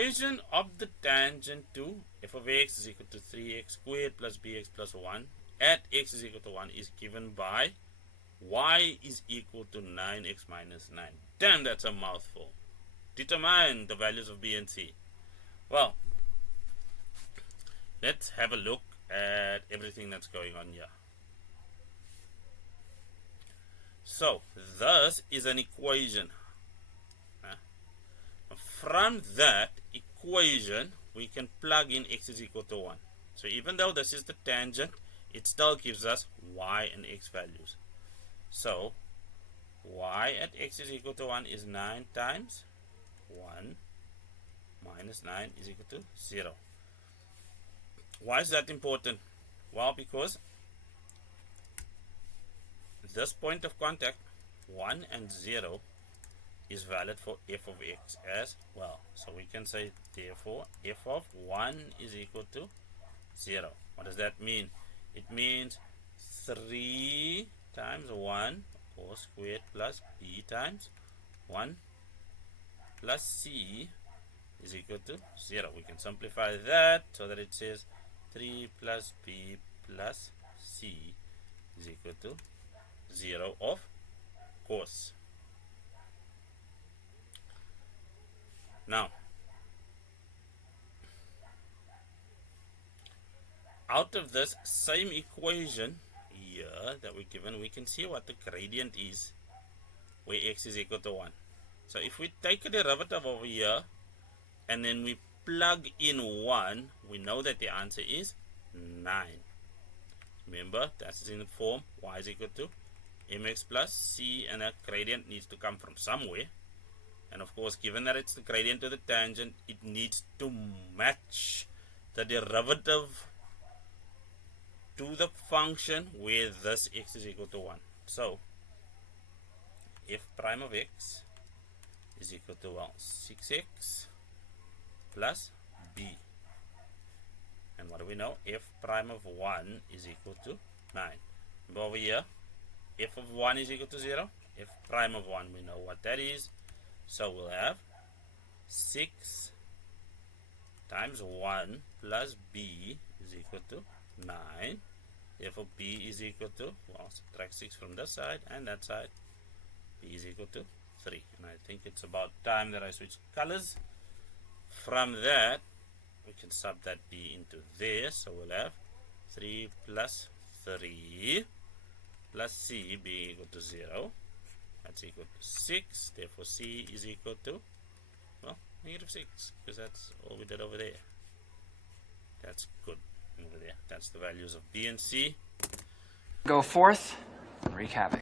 equation of the tangent to f of x is equal to 3x squared plus bx plus 1 at x is equal to 1 is given by y is equal to 9x minus 9. Damn, that's a mouthful. Determine the values of b and c. Well, let's have a look at everything that's going on here. So, this is an equation. From that equation, we can plug in x is equal to 1. So even though this is the tangent, it still gives us y and x values. So y at x is equal to 1 is 9 times 1 minus 9 is equal to 0. Why is that important? Well, because this point of contact, 1 and 0, is valid for f of x as well. So we can say, therefore, f of 1 is equal to 0. What does that mean? It means 3 times 1 or squared plus b times 1 plus c is equal to 0. We can simplify that so that it says 3 plus b plus c is equal to 0, of course. Now, out of this same equation here that we're given, we can see what the gradient is where x is equal to 1. So if we take a derivative over here and then we plug in 1, we know that the answer is 9. Remember, that's in the form y is equal to mx plus c, and that gradient needs to come from somewhere. And of course, given that it's the gradient of the tangent, it needs to match the derivative to the function where this x is equal to 1. So, f prime of x is equal to, well, 6x plus b. And what do we know? F prime of 1 is equal to 9. Remember over here, f of 1 is equal to 0. F prime of 1, we know what that is. So we'll have 6 times 1 plus b is equal to 9. Therefore, b is equal to, well, subtract 6 from this side and that side. B is equal to 3. And I think it's about time that I switch colors. From that, we can sub that b into there. So we'll have 3 plus 3 plus c being equal to 0. That's equal to 6. Therefore, c is equal to, well, -6, because that's all we did over there. That's good over there. That's the values of b and c. Go forth, wreak havoc.